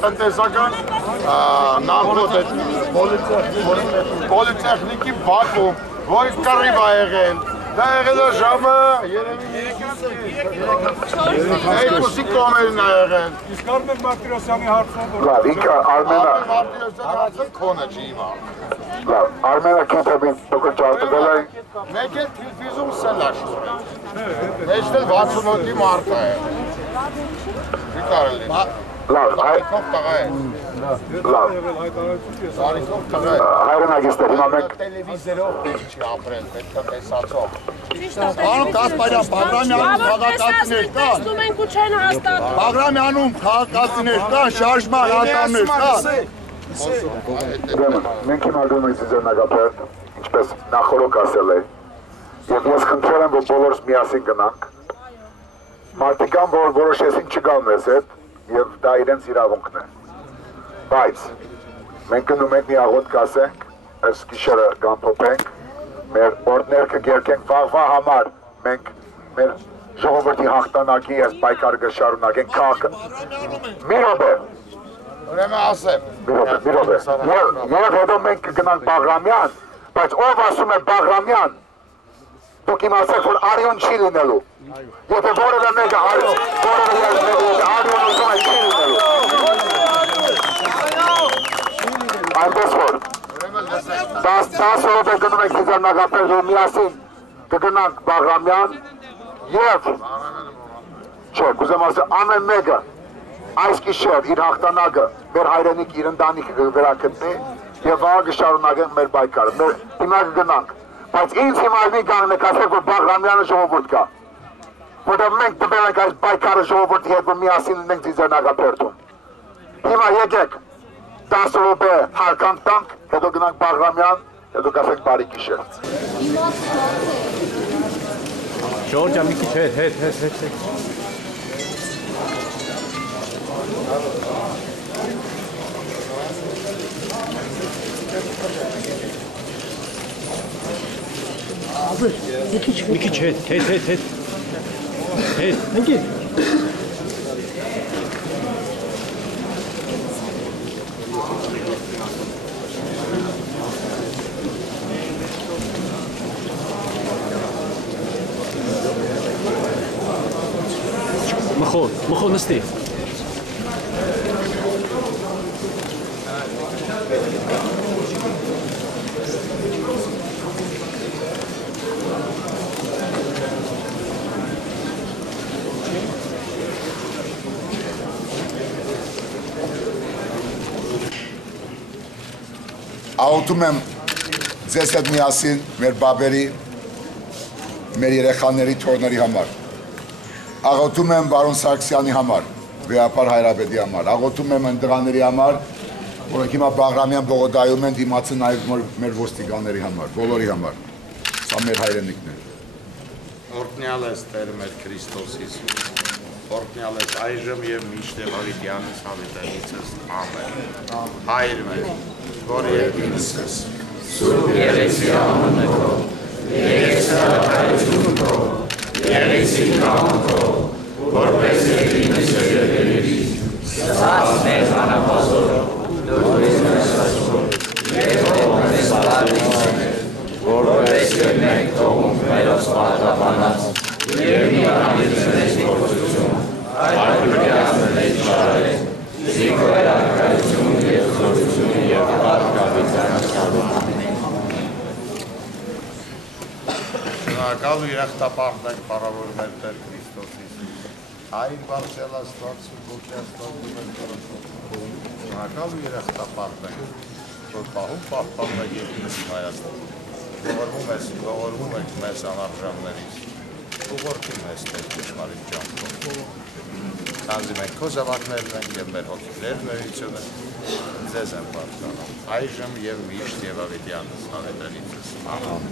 Տնտեսական պոլիտեխնիկի բակում, որ կռիվ ա եղել, դա եղել է ժամը երկուսի կողմերին ա եղել։ Իսկ Արմեն Մարտիրոսյանի հարցը լավ, ինքը Արմենը քոնը չի իմ լավ, Արմենը քեթեբին դուք ճարտվել է մեկ էլ թիլվիզում սելաշում է մեջտել 68-ի մարդ է չի կարելի լավ, Սարիքով տղա է լավ Սարիքով տղա է հայրենագիստեր, հիմա մենք տելևիզերով պետք չի ապրել, պետք է տեսածով Պարոն Կասպարյան, Բաղրամյանում քաղաքացիներ կան, շարժման անդամներ կան։ մենք հիմա գնում ենք Ձիձեռնագապերտ, ինչպես նախորոք ասել է, և ես խնդրել եմ, որ բոլորս միասին գնանք, մարդիկ կան, որ որոշեցին չգալ մեզ հետ, և դա իրենց իրավունքն է, բայց մենք գնում ենք մի աղոտ կասենք, այս գիշերը գանփոփենք, մեր օրդներքը գերկենք վաղվա համար, մենք մեր ժողովրդի հաղթանակի այս պայքարը կշարունակենք քաղաքը։ Մի րոպե։ Ուրեմն ասեմ։ Մի րոպե։ Եվ հետո մենք կգնանք Բաղրամյան, բայց ով ասում է Բաղրամյան, դուք իմացեք, որ արյուն չի լինելու։ Եթե որևէ մեկը արյուն ուզում է չի լինելու։ Այնպես որ 10 րոպե գնում ենք Ձիձեռնագապերտ, որ միասին կգնանք Բաղրամյան և չէ, կուզեմ ասել, ամեն մեկը այս գիշեր իր հաղթանակը մեր հայրենիք իր ընտանիքը վերագտնի և վաղը կշարունակենք մեր պայքարը, հիմա կգնանք, բայց ինձ հիմա մի կանգնեք ասեք, որ Բաղրամյանը ժողովուրդ կա, որտեղ մենք տվել ենք այս պայքարը ժողովրդի հետ, որ միասին լինենք Ձիձեռնագապերտում, հիմա եկեք 10 րոպե հարկանք տանք, հետո գնանք Բաղրամյան, հետո կասենք բարի գիշեր։ Ժորժա մի քիչ հետ։ Մի քիչ հետ։ Ընկի։ Մխո նստի։ Աղոթում եմ ձեզ հետ միասին մեր բաբերի, մեր երեխաների, թորների համար։ Աղոթում եմ Վարոն Սարգսյանի համար, Վեհապար Հայրապետի համար, աղոթում եմ այն տղաների համար, որոնք հիմա Բաղրամյան բողոքայում են դիմացը նաև մեր ոստիկանների համար, բոլորի համար։ Սա մեր հայրենիքն է։ Օրհնյալ ես Տեր մեր Քրիստոս Հիսուս, օրհնյալ ես այժմ և միշտ հավիտյանս հավիտենիցս, ամեն։ Հայր մեր, որ երկինս ես, Սուրբ Երեսի անունը քո, Երեսի հայրություն քո, Շնորհակալ ու երախտապարտ ենք փառավոր մեր Տեր Քրիստոս Հիսուս։ Հայր բարձել Աստված ու ողջ Աստված ու մեր Տիրոջ։ Շնորհակալ ու երախտապարտ ենք, որ պահում պահպանվում է երկրի Հայաստան։ Ողորմում ենք մեզ անարժաններից, ուղղորդում ես Տեր ճշմարիտ ճամփով։ Քանզի մենք քո զավակներն ենք եւ մեր հոգիներն ներությունը ձեզ են պատկանում, այժմ եւ միշտ եւ ավետյանս հավետանիցս։ Ամեն։